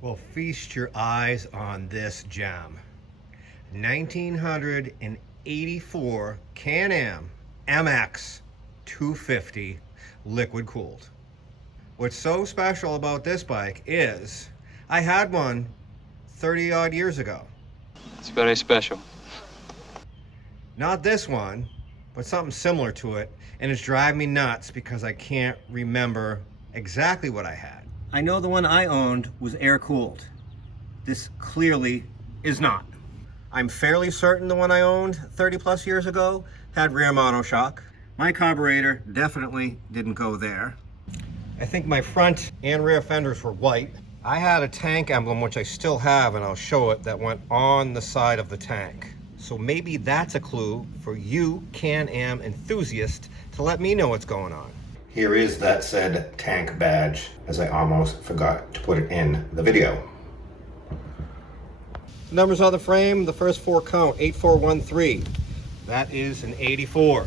Well, feast your eyes on this gem. 1984 Can-Am MX 250 liquid cooled. What's so special about this bike is I had one 30 odd years ago. It's very special. Not this one, but something similar to it, and it's driving me nuts because I can't remember exactly what I had. I know the one I owned was air-cooled. This clearly is not. I'm fairly certain the one I owned 30 plus years ago had rear monoshock. My carburetor definitely didn't go there. I think my front and rear fenders were white. I had a tank emblem, which I still have, and I'll show it, that went on the side of the tank. So maybe that's a clue for you Can-Am enthusiast to let me know what's going on. Here is that said tank badge, as I almost forgot to put it in the video. Numbers on the frame, the first four count, 8413. That is an 84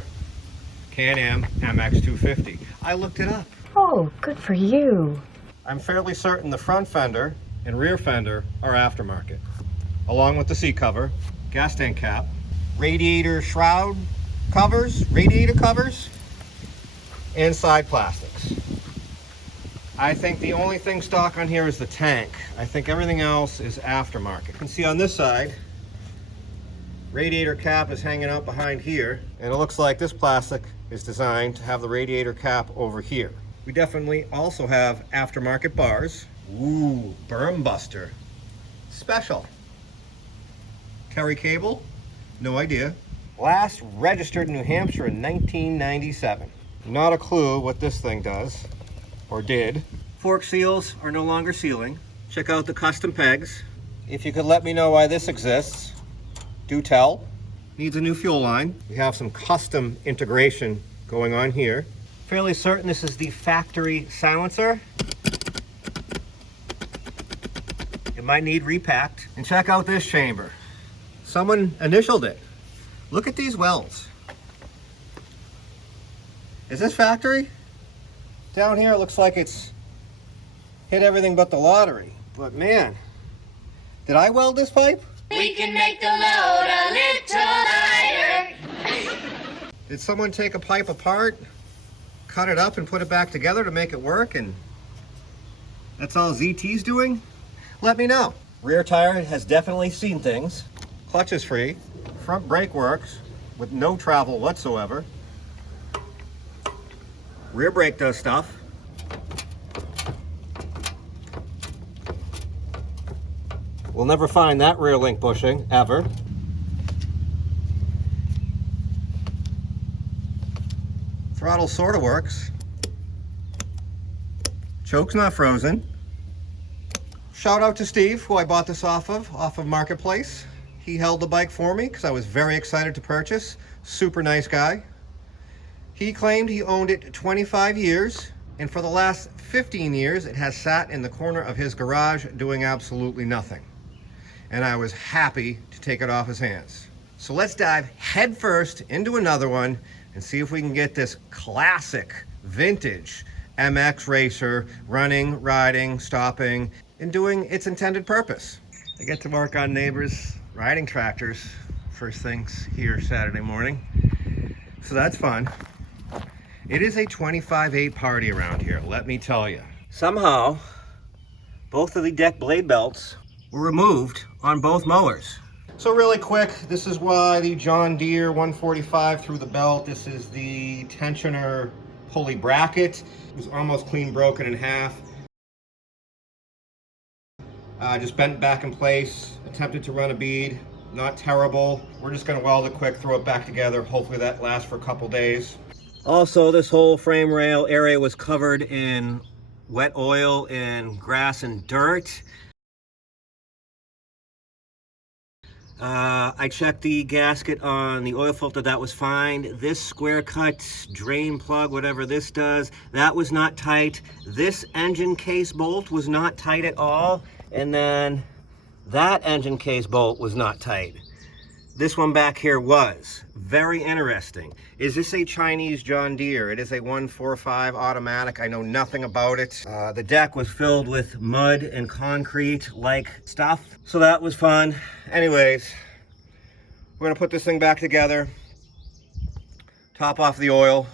Can-Am MX 250. I looked it up. Oh, good for you. I'm fairly certain the front fender and rear fender are aftermarket, along with the seat cover, gas tank cap, radiator shroud covers, radiator covers, and side plastics. I think the only thing stock on here is the tank. I think everything else is aftermarket. You can see on this side, radiator cap is hanging out behind here, and it looks like this plastic is designed to have the radiator cap over here. We definitely also have aftermarket bars. Ooh, berm buster. Special. Terry cable? No idea. Last registered in New Hampshire in 1997. Not a clue what this thing does, or did. Fork seals are no longer sealing. Check out the custom pegs. If you could let me know why this exists, do tell. Needs a new fuel line. We have some custom integration going on here. Fairly certain this is the factory silencer. It might need repacked. And check out this chamber. Someone initialed it. Look at these welds. Is this factory? Down here it looks like it's hit everything but the lottery. But man, did I weld this pipe? We can make the load a little lighter. Did someone take a pipe apart, cut it up and put it back together to make it work, and that's all ZT's doing? Let me know. Rear tire has definitely seen things. Clutch is free. Front brake works with no travel whatsoever. Rear brake does stuff. We'll never find that rear link bushing, ever. Throttle sort of works. Choke's not frozen. Shout out to Steve, who I bought this off of Marketplace. He held the bike for me because I was very excited to purchase. Super nice guy. He claimed he owned it 25 years, and for the last 15 years, it has sat in the corner of his garage doing absolutely nothing. And I was happy to take it off his hands. So let's dive headfirst into another one and see if we can get this classic, vintage MX racer running, riding, stopping, and doing its intended purpose. I get to work on neighbors' riding tractors first things here Saturday morning, so that's fun. It is a 25/8 party around here, let me tell you. Somehow, both of the deck blade belts were removed on both mowers. So really quick, this is why the John Deere 145 through the belt. This is the tensioner pulley bracket. It was almost clean broken in half. Just bent back in place, attempted to run a bead. Not terrible. We're just gonna weld it quick, throw it back together. Hopefully that lasts for a couple days. Also, this whole frame rail area was covered in wet oil and grass and dirt. I checked the gasket on the oil filter, that was fine. This square cut drain plug, whatever this does, that was not tight. This engine case bolt was not tight at all. And then that engine case bolt was not tight. this one back here was. Very interesting. Is this a Chinese John Deere? It is a 145 automatic. I know nothing about it. The deck was filled with mud and concrete like stuff. So that was fun. Anyways, we're gonna put this thing back together, top off the oil,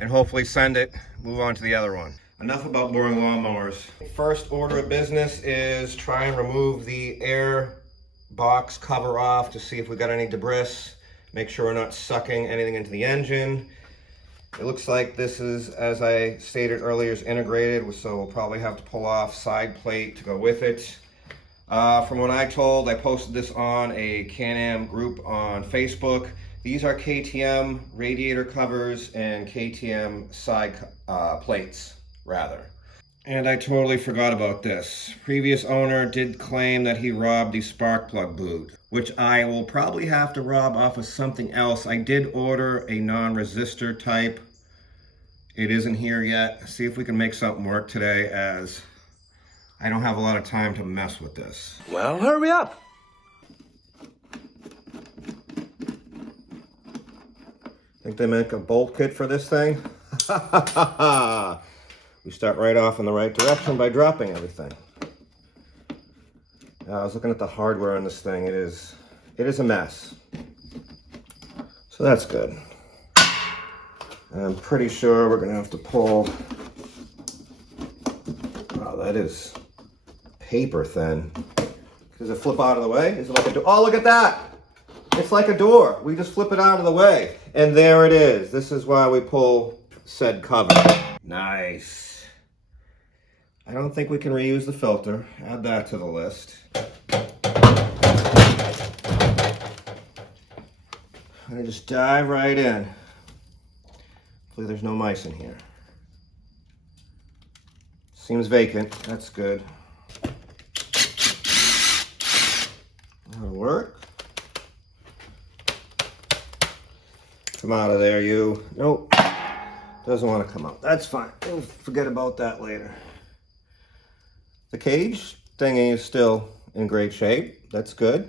and hopefully send it, move on to the other one. Enough about boring lawnmowers. First order of business is try and remove the air box cover off to see if we got any debris. Make sure we're not sucking anything into the engine. It looks like this is, as I stated earlier, is integrated, so we'll probably have to pull off side plate to go with it. From what I told, I posted this on a Can-Am group on Facebook. These are KTM radiator covers and KTM side plates, rather. And I totally forgot about this. Previous owner did claim that he robbed the spark plug boot, which I will probably have to rob off of something else. I did order a non-resistor type. It isn't here yet. See if we can make something work today, as I don't have a lot of time to mess with this. Well, hurry up. Think they make a bolt kit for this thing? We start right off in the right direction by dropping everything. I was looking at the hardware on this thing. It is a mess. So that's good. And I'm pretty sure we're gonna have to pull. Wow, that is paper thin. Does it flip out of the way? Is it like a door? Oh, look at that! It's like a door. We just flip it out of the way. And there it is. This is why we pull said cover. Nice. I don't think we can reuse the filter. Add that to the list. I'm gonna just dive right in. Hopefully there's no mice in here. Seems vacant. That's good. That'll work. Come out of there, you. Nope. Doesn't want to come out. That's fine. We'll forget about that later. The cage thingy is still in great shape. That's good.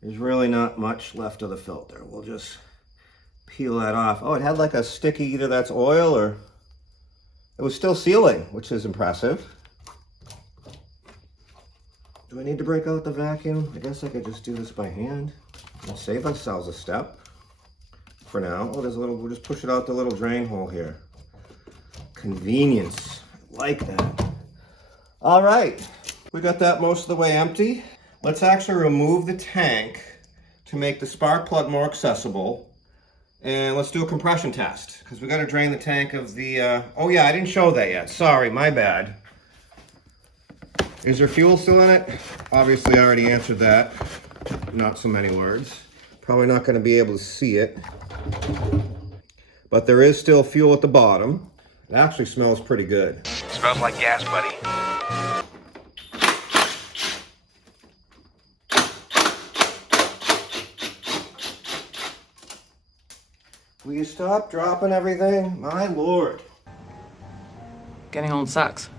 There's really not much left of the filter. We'll just peel that off. Oh, it had like a sticky, either that's oil or it was still sealing, which is impressive. Do I need to break out the vacuum? I guess I could just do this by hand. We'll save ourselves a step for now. Oh, there's a little, we'll just push it out the little drain hole here. Convenience, like that. All right, we got that most of the way empty. Let's actually remove the tank to make the spark plug more accessible. And let's do a compression test, because we got to drain the tank of the, oh yeah, I didn't show that yet. Sorry, my bad. Is there fuel still in it? Obviously, I already answered that. Not so many words. Probably not going to be able to see it. But there is still fuel at the bottom. It actually smells pretty good. Smells like gas, buddy. Will you stop dropping everything? My lord. Getting old sucks.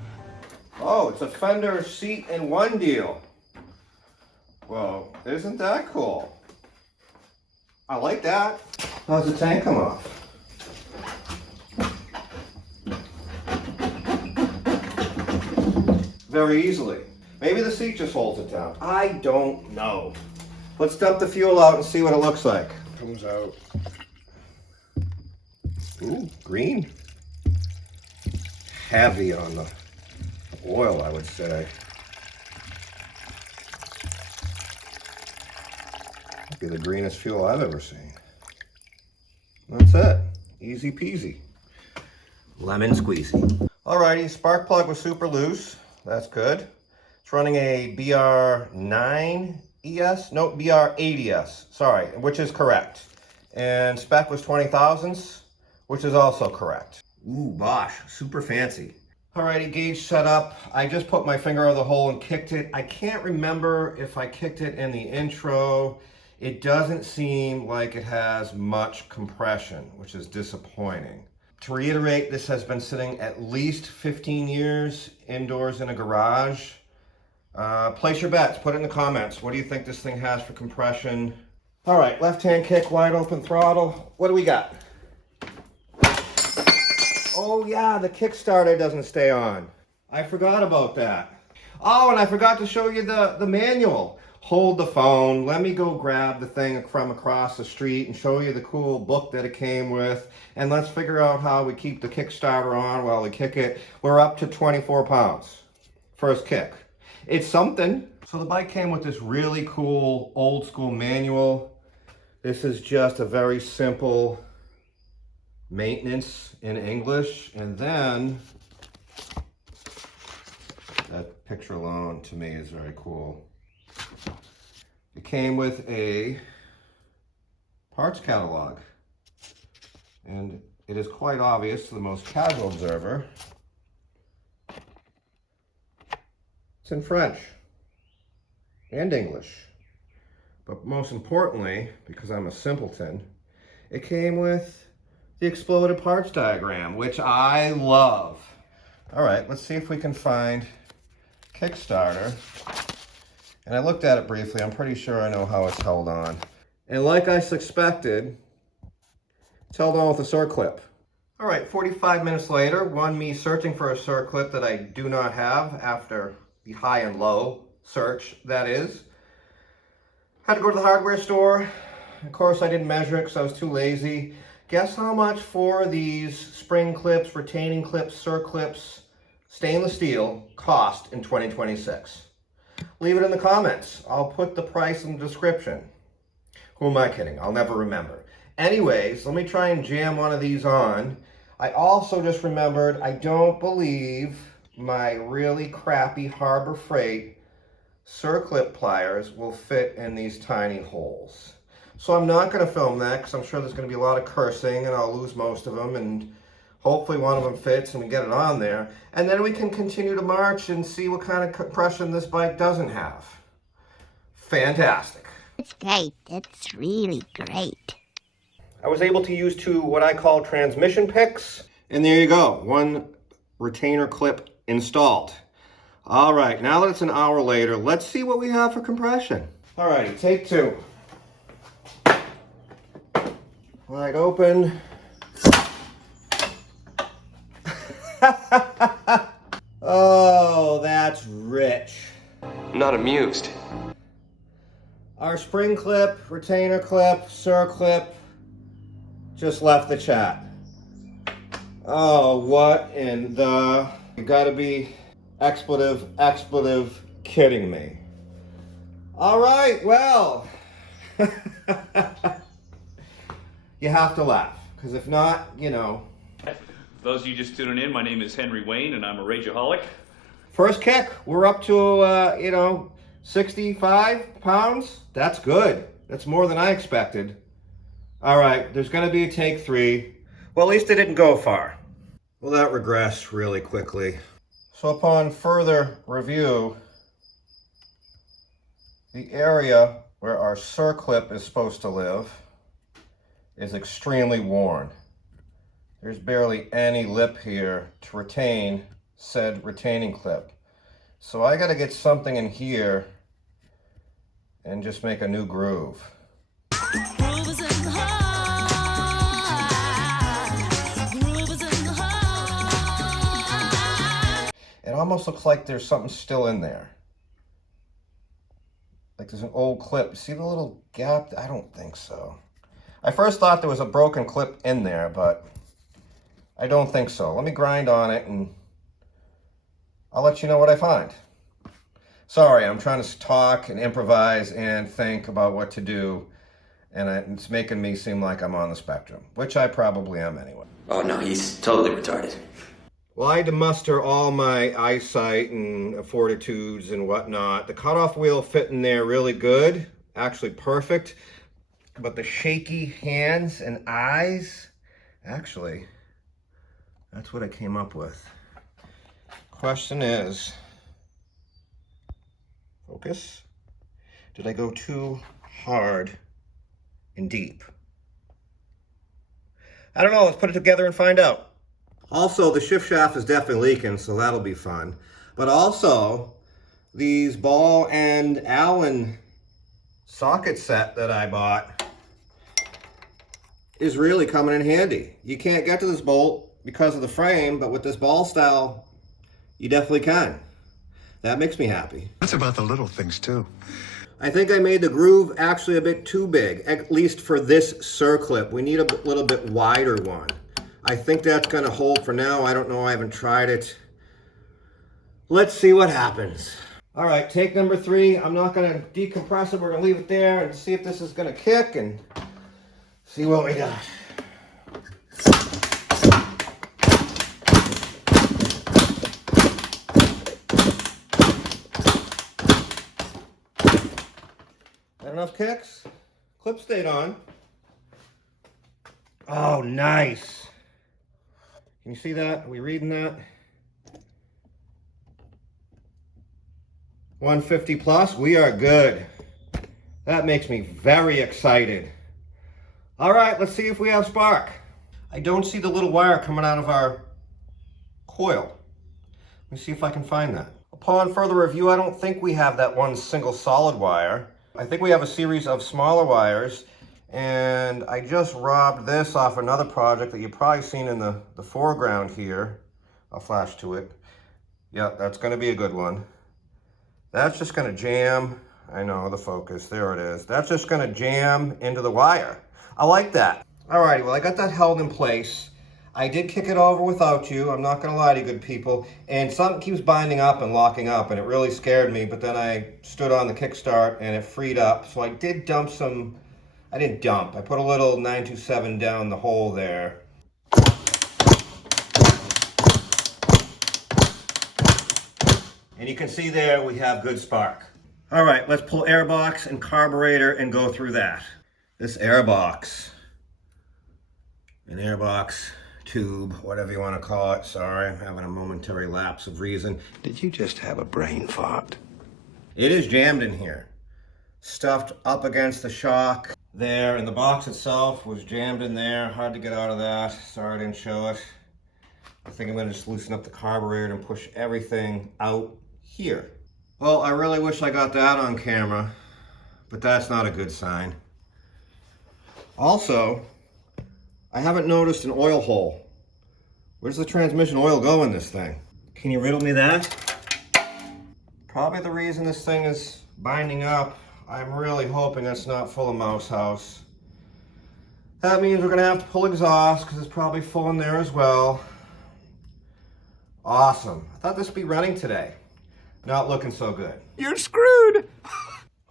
Oh, it's a Fender seat in one deal. Well, isn't that cool? I like that. How's the tank come off? Very easily. Maybe the seat just holds it down. I don't know. Let's dump the fuel out and see what it looks like. Comes out. Ooh, green. Heavy on the oil, I would say. Might be the greenest fuel I've ever seen. That's it. Easy peasy. Lemon squeezy. Alrighty, spark plug was super loose. That's good. It's running a BR9 ES? No, BR8ES. Sorry, which is correct. And spec was 20 thousandths, which is also correct. Ooh, Bosch, super fancy. Alrighty, gauge set up. I just put my finger over the hole and kicked it. I can't remember if I kicked it in the intro. It doesn't seem like it has much compression, which is disappointing. To reiterate, this has been sitting at least 15 years indoors in a garage. Place your bets, put it in the comments. What do you think this thing has for compression? All right, left-hand kick, wide open throttle. What do we got? Oh yeah, the Kickstarter doesn't stay on. I forgot about that. Oh, and I forgot to show you the manual. Hold the phone. Let me go grab the thing from across the street and show you the cool book that it came with. And let's figure out how we keep the Kickstarter on while we kick it. We're up to 24 pounds. First kick. It's something. So the bike came with this really cool old school manual. This is just a very simple maintenance in English. And then that picture alone to me is very cool. It came with a parts catalog. And it is quite obvious to the most casual observer. It's in French and English. But most importantly, because I'm a simpleton, it came with the exploded parts diagram, which I love. All right, let's see if we can find Kickstarter. And I looked at it briefly. I'm pretty sure I know how it's held on. And like I suspected, it's held on with a circlip. All right, 45 minutes later, me searching for a circlip that I do not have after the high and low search, that is. Had to go to the hardware store. Of course, I didn't measure it because I was too lazy. Guess how much for these spring clips, retaining clips, circlips, stainless steel cost in 2026? Leave it in the comments. I'll put the price in the description. Who am I kidding? I'll never remember. Anyways, let me try and jam one of these on. I also just remembered I don't believe my really crappy Harbor Freight circlip pliers will fit in these tiny holes. So I'm not going to film that because I'm sure there's going to be a lot of cursing and I'll lose most of them, and hopefully one of them fits and we get it on there. And then we can continue to march and see what kind of compression this bike doesn't have. Fantastic. It's great. It's really great. I was able to use two what I call transmission picks. And there you go. One retainer clip installed. All right, now that it's an hour later, let's see what we have for compression. All right, take two. Wide open. Oh, that's rich. I'm not amused. Our spring clip, retainer clip, circlip just left the chat. Oh, what in the... You gotta be expletive kidding me. All right, well, you have to laugh, because if not, you know. For those of you just tuning in, my name is Henry Wayne, and I'm a rageaholic. First kick, we're up to, 65 pounds. That's good. That's more than I expected. All right, there's going to be a take three. Well, at least it didn't go far. Well, that regressed really quickly. So upon further review, the area where our circlip is supposed to live is extremely worn. There's barely any lip here to retain said retaining clip. So I got to get something in here and just make a new groove. It almost looks like there's something still in there. Like there's an old clip. See the little gap? I don't think so. I first thought there was a broken clip in there, but I don't think so. Let me grind on it and I'll let you know what I find. Sorry, I'm trying to talk and improvise and think about what to do, and it's making me seem like I'm on the spectrum, which I probably am anyway. Oh no, he's totally retarded. Well, I had to muster all my eyesight and fortitudes and whatnot. The cutoff wheel fit in there really good, actually perfect, but the shaky hands and eyes, actually, that's what I came up with. Question is, focus, did I go too hard and deep? I don't know, let's put it together and find out. Also, the shift shaft is definitely leaking, so that'll be fun. But also, these ball and Allen socket set that I bought is really coming in handy. You can't get to this bolt because of the frame, but with this ball style, you definitely can. That makes me happy. That's about the little things, too. I think I made the groove actually a bit too big, at least for this circlip. We need a little bit wider one. I think that's gonna hold for now. I don't know, I haven't tried it. Let's see what happens. All right, take number 3. I'm not gonna decompress it. We're gonna leave it there and see if this is gonna kick and see what we got. Got enough kicks? Clip stayed on. Oh, nice. Can you see that? Are we reading that? 150 plus, we are good. That makes me very excited. All right, let's see if we have spark. I don't see the little wire coming out of our coil. Let me see if I can find that. Upon further review, I don't think we have that one single solid wire. I think we have a series of smaller wires, and I just robbed this off another project that you've probably seen in the foreground here. I'll flash to it. Yeah, that's gonna be a good one. That's just gonna jam. I know, the focus, there it is. That's just gonna jam into the wire. I like that. Alrighty, well I got that held in place. I did kick it over without you, I'm not gonna lie to you good people, and something keeps binding up and locking up, and it really scared me, but then I stood on the kickstart and it freed up, so I did dump some, I didn't dump, I put a little 927 down the hole there. And you can see there we have good spark. All right, let's pull airbox and carburetor and go through that. This airbox, an airbox tube, whatever you want to call it. Sorry, I'm having a momentary lapse of reason. Did you just have a brain fart? It is jammed in here. Stuffed up against the shock there, and the box itself was jammed in there. Hard to get out of that. Sorry I didn't show it. I think I'm gonna just loosen up the carburetor and push everything out here. Well, I really wish I got that on camera, but that's not a good sign. Also, I haven't noticed an oil hole. Where's the transmission oil go in this thing? Can you riddle me that? Probably the reason this thing is binding up, I'm really hoping it's not full of mouse house. That means we're gonna have to pull exhaust because it's probably full in there as well. Awesome. I thought this would be running today. Not looking so good. You're screwed!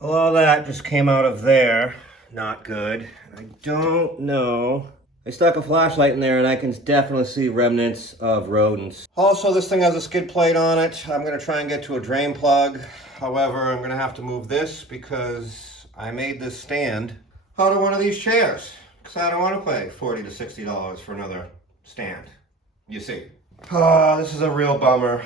Well, all that just came out of there. Not good. I don't know. I stuck a flashlight in there and I can definitely see remnants of rodents. Also, this thing has a skid plate on it. I'm gonna try and get to a drain plug. However, I'm gonna have to move this because I made this stand out of one of these chairs. Because I don't want to pay $40 to $60 for another stand. You see. Oh, this is a real bummer.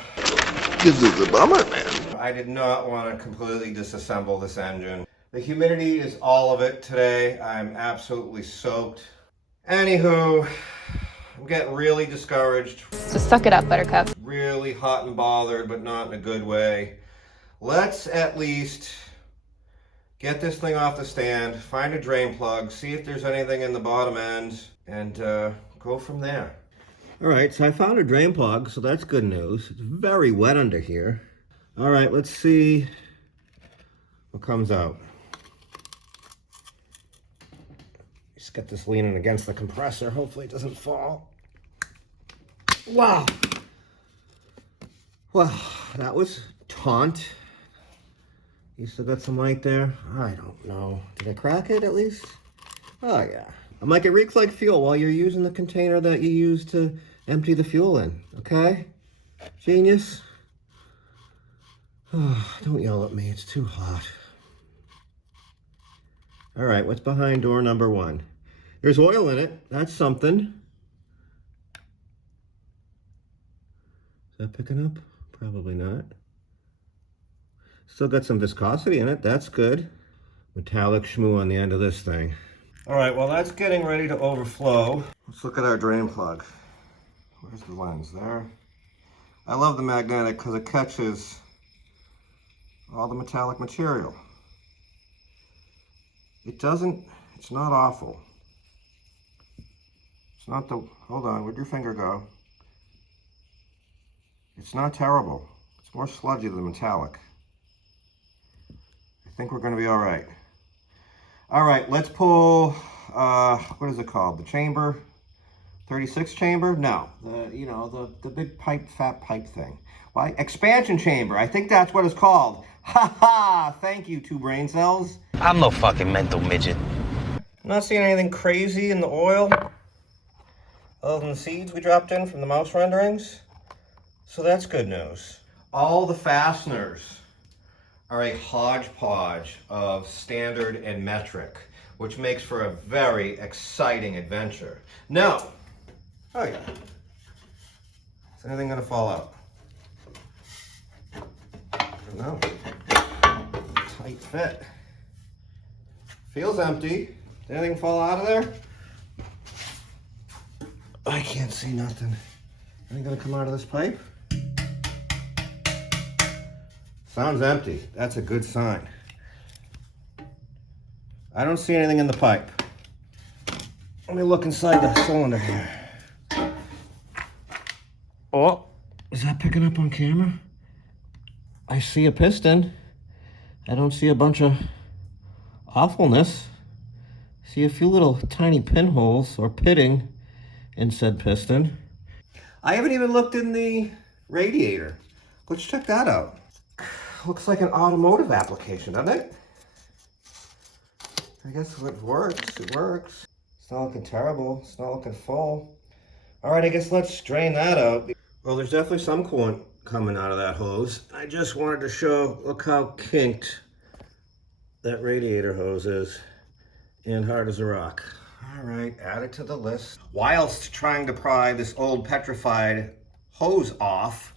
This is a bummer, man. I did not want to completely disassemble this engine. The humidity is all of it today. I'm absolutely soaked. Anywho, I'm getting really discouraged. So suck it up, Buttercup. Really hot and bothered, but not in a good way. Let's at least get this thing off the stand, find a drain plug, see if there's anything in the bottom end, and go from there. All right, so I found a drain plug, so that's good news. It's very wet under here. All right, let's see what comes out. Just get this leaning against the compressor. Hopefully it doesn't fall. Wow. Well, that was taunt. You still got some light there? I don't know. Did I crack it at least? Oh, yeah. I'm like, it reeks like fuel while you're using the container that you use to empty the fuel in, okay? Genius. Oh, don't yell at me, it's too hot. All right, what's behind door number 1? There's oil in it, that's something. Is that picking up? Probably not. Still got some viscosity in it, that's good. Metallic schmoo on the end of this thing. All right, well that's getting ready to overflow. Let's look at our drain plug. Where's the lens? There. I love the magnetic because it catches all the metallic material. It's not awful. It's not hold on, where'd your finger go? It's not terrible. It's more sludgy than metallic. I think we're gonna be all right. All right, let's pull, what is it called? The chamber, 36 chamber? No, the big pipe, fat pipe thing. Why? Expansion chamber, I think that's what it's called. Ha ha, thank you, 2 brain cells. I'm no fucking mental midget. I'm not seeing anything crazy in the oil, other than the seeds we dropped in from the mouse renderings. So that's good news. All the fasteners are a hodgepodge of standard and metric, which makes for a very exciting adventure. Now, oh yeah, is anything gonna fall out? I don't know. Tight fit. Feels empty. Did anything fall out of there? I can't see nothing. Anything gonna come out of this pipe? Sounds empty. That's a good sign. I don't see anything in the pipe. Let me look inside the cylinder here. Oh, is that picking up on camera? I see a piston. I don't see a bunch of awfulness. See a few little tiny pinholes or pitting in said piston. I haven't even looked in the radiator. Let's check that out. Looks like an automotive application, doesn't it? I guess it works. It works. It's not looking terrible. It's not looking full. All right, I guess let's drain that out. Well, there's definitely some coolant coming out of that hose. I just wanted to show, look how kinked that radiator hose is and hard as a rock. All right, add it to the list. Whilst trying to pry this old petrified hose off,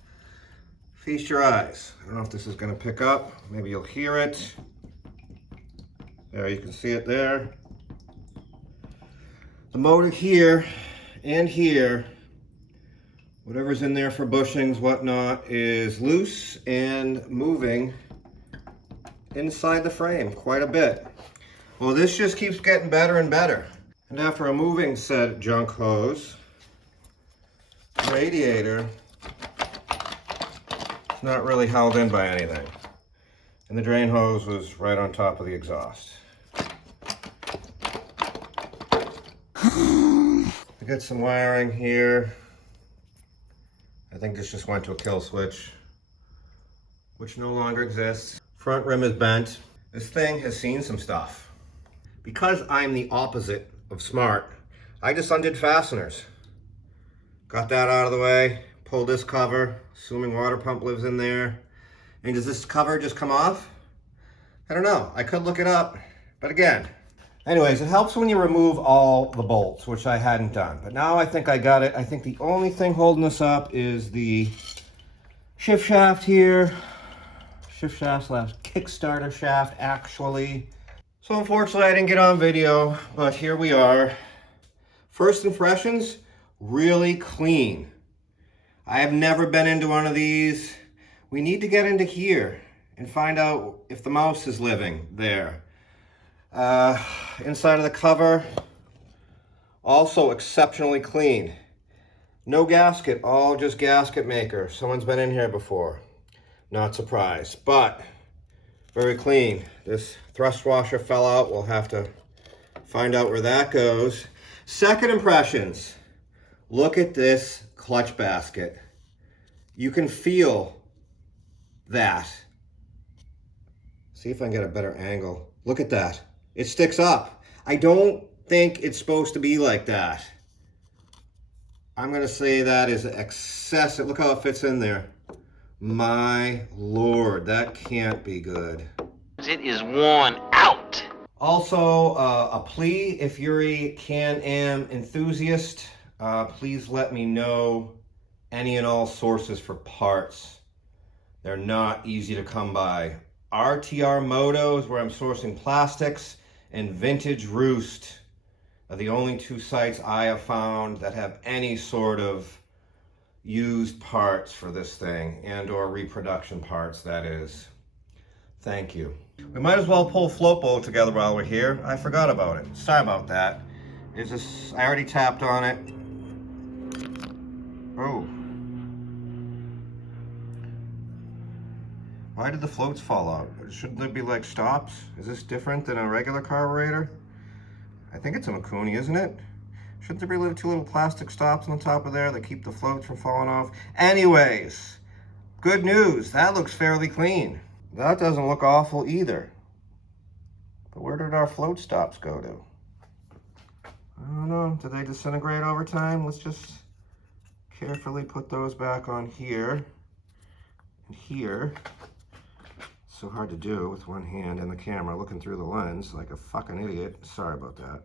feast your eyes. I don't know if this is gonna pick up. Maybe you'll hear it. There, you can see it there. The motor here and here, whatever's in there for bushings, whatnot, is loose and moving inside the frame quite a bit. Well, this just keeps getting better and better. And after removing said junk hose, radiator, it's not really held in by anything. And the drain hose was right on top of the exhaust. I got some wiring here. I think this just went to a kill switch, which no longer exists. Front rim is bent. This thing has seen some stuff. Because I'm the opposite of smart, I just undid fasteners. Got that out of the way, pulled this cover, assuming water pump lives in there. And does this cover just come off? I don't know, I could look it up, but again. Anyways, it helps when you remove all the bolts, which I hadn't done. But now I think I got it. I think the only thing holding this up is the shift shaft here. Shift shaft slash Kickstarter shaft, actually. So unfortunately I didn't get on video, but here we are. First impressions, really clean. I have never been into one of these. We need to get into here and find out if the mouse is living there. Inside of the cover, also exceptionally clean. No gasket, all just gasket maker. Someone's been in here before. Not surprised, but very clean. This thrust washer fell out. We'll have to find out where that goes. Second impressions. Look at this clutch basket. You can feel that. See if I can get a better angle. Look at that. It sticks up. I don't think it's supposed to be like that. I'm gonna say that is excessive. Look how it fits in there. My Lord, that can't be good. It is worn out. Also, a plea, if you're a Can-Am enthusiast, please let me know any and all sources for parts. They're not easy to come by. RTR Moto is where I'm sourcing plastics, and Vintage Roost are the only 2 sites I have found that have any sort of used parts for this thing, and or reproduction parts, that is. Thank you. We might as well pull float bowl together while we're here. I forgot about it. Sorry about that. Is this? I already tapped on it. Oh. Why did the floats fall out? Shouldn't there be like stops? Is this different than a regular carburetor? I think it's a Mikuni, isn't it? Shouldn't there be two little plastic stops on the top of there that keep the floats from falling off? Anyways, good news. That looks fairly clean. That doesn't look awful either. But where did our float stops go to? I don't know. Did they disintegrate over time? Let's just carefully put those back on here and here. So hard to do with one hand and the camera looking through the lens like a fucking idiot. Sorry about that.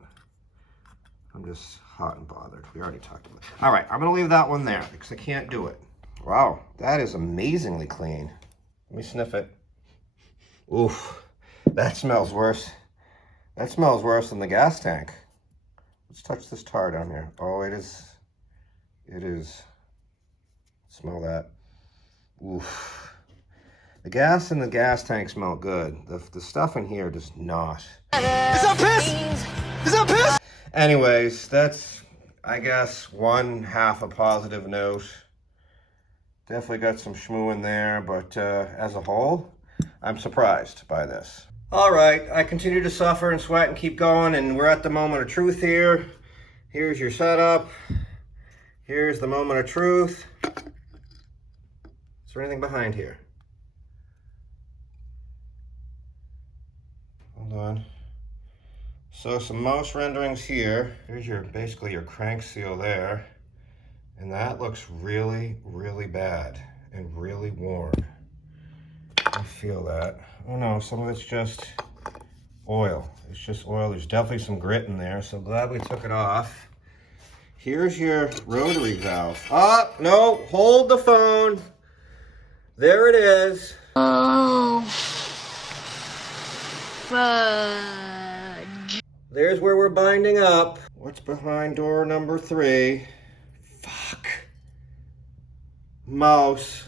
I'm just hot and bothered. We already talked about it. All right, I'm gonna leave that one there because I can't do it. Wow, that is amazingly clean. Let me sniff it. Oof, that smells worse. That smells worse than the gas tank. Let's touch this tar down here. Oh, it is. It is. Smell that. Oof. The gas in the gas tank smell good. The stuff in here does not. Is that piss? Is that piss? Anyways, that's, I guess, one half a positive note. Definitely got some schmoo in there, but as a whole, I'm surprised by this. All right, I continue to suffer and sweat and keep going, and we're at the moment of truth here. Here's your setup. Here's the moment of truth. Is there anything behind here? Hold on. So some mouse renderings here. Here's your basically your crank seal there. And that looks really, really bad and really worn. I feel that. Oh no, some of it's just oil. It's just oil. There's definitely some grit in there, so glad we took it off. Here's your rotary valve. Ah, no, hold the phone. There it is. Oh, fudge. There's where we're binding up. What's behind door number 3? Fuck. Mouse.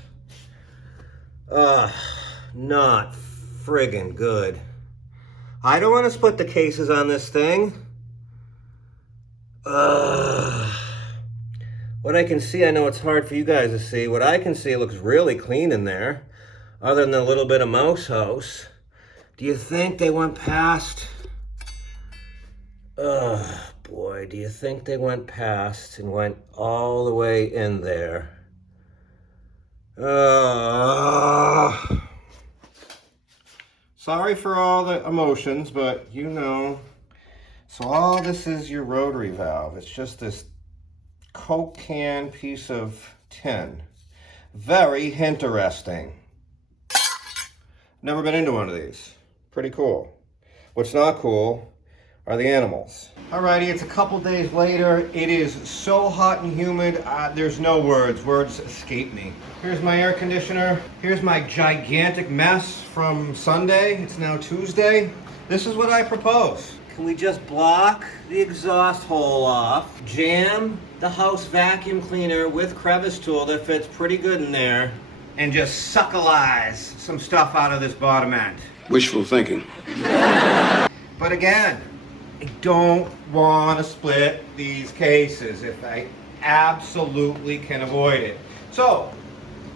Not friggin' good. I don't want to split the cases on this thing. What I can see, I know it's hard for you guys to see. What I can see looks really clean in there, other than a little bit of mouse house. Do you think they went past? Oh boy, do you think they went past and went all the way in there? Sorry for all the emotions, but you know. So all this is your rotary valve. It's just this Coke can piece of tin. Very interesting. Never been into one of these. Pretty cool. What's not cool are the animals. Alrighty, it's a couple days later. It is so hot and humid, there's no words. Words escape me. Here's my air conditioner. Here's my gigantic mess from Sunday. It's now Tuesday. This is what I propose. Can we just block the exhaust hole off, jam the house vacuum cleaner with crevice tool that fits pretty good in there, and just suckleize some stuff out of this bottom end? Wishful thinking. But again, I don't want to split these cases if I absolutely can avoid it. So,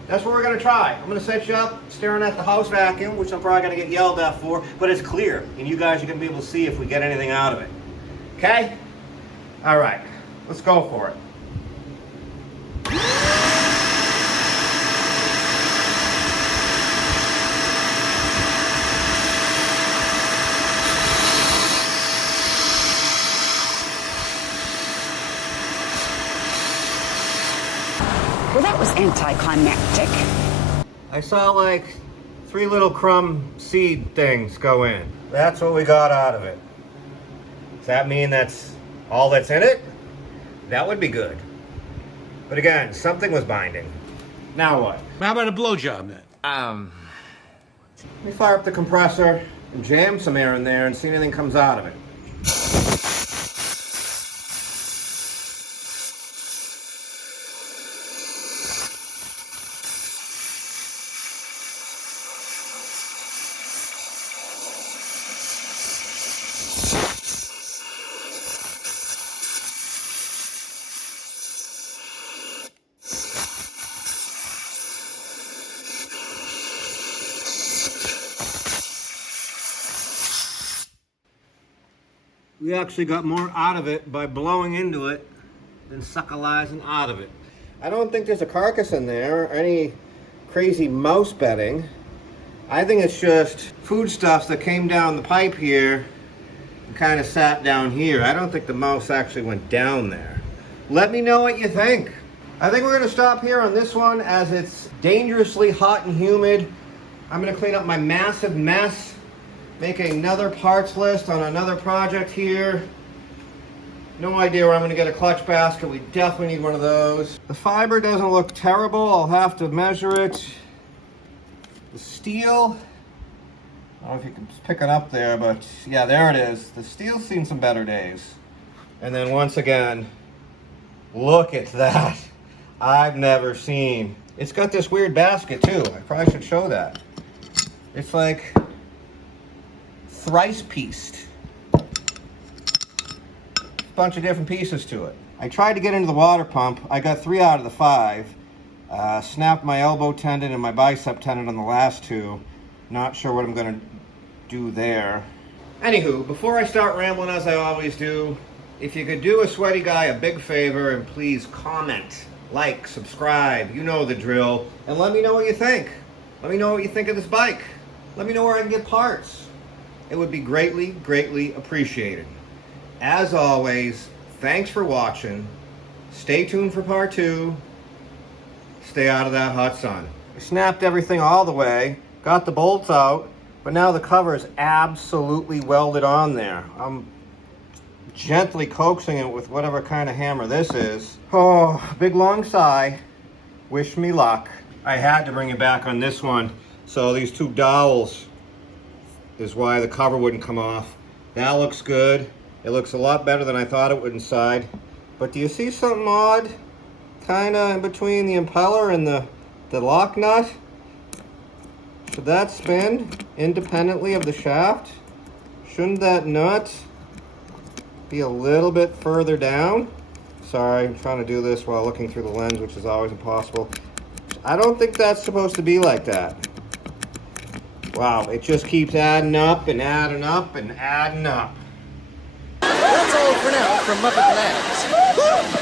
that's what we're going to try. I'm going to set you up staring at the house vacuum, which I'm probably going to get yelled at for, but it's clear, and you guys are going to be able to see if we get anything out of it. Okay? All right, let's go for it. Well, that was anticlimactic. I saw like 3 little crumb seed things go in. That's what we got out of it. Does that mean that's all that's in it? That would be good. But again, something was binding. Now what? How about a blowjob then? Let me fire up the compressor and jam some air in there and see if anything comes out of it. We actually got more out of it by blowing into it than suckalizing out of it. I don't think there's a carcass in there or any crazy mouse bedding. I think it's just foodstuffs that came down the pipe here and kind of sat down here. I don't think the mouse actually went down there. Let me know what you think. I think we're going to stop here on this one as it's dangerously hot and humid. I'm going to clean up my massive mess, make another parts list on another project here. No idea where I'm going to get a clutch basket. We definitely need one of those. The fiber doesn't look terrible. I'll have to measure it. The steel, I don't know if you can pick it up there, but yeah, there it is. The steel's seen some better days. And then once again, look at that. I've never seen. It's got this weird basket too. I probably should show that. It's like thrice pieced. Bunch of different pieces to it. I tried to get into the water pump. I got 3 out of the 5. Snapped my elbow tendon and my bicep tendon on the last 2. Not sure what I'm going to do there. Anywho, before I start rambling as I always do, if you could do a sweaty guy a big favor and please comment, like, subscribe, you know the drill, and let me know what you think. Let me know what you think of this bike. Let me know where I can get parts. It would be greatly, greatly appreciated. As always, thanks for watching. Stay tuned for part 2. Stay out of that hot sun. I snapped everything all the way, got the bolts out, but now the cover is absolutely welded on there. I'm gently coaxing it with whatever kind of hammer this is. Oh, big long sigh. Wish me luck. I had to bring it back on this one. So these 2 dowels is why the cover wouldn't come off. That looks good. It looks a lot better than I thought it would inside. But do you see something odd? Kind of in between the impeller and the lock nut? Should that spin independently of the shaft? Shouldn't that nut be a little bit further down? Sorry, I'm trying to do this while looking through the lens, which is always impossible. I don't think that's supposed to be like that. Wow, it just keeps adding up and adding up and adding up. That's all for now from Muppet Labs.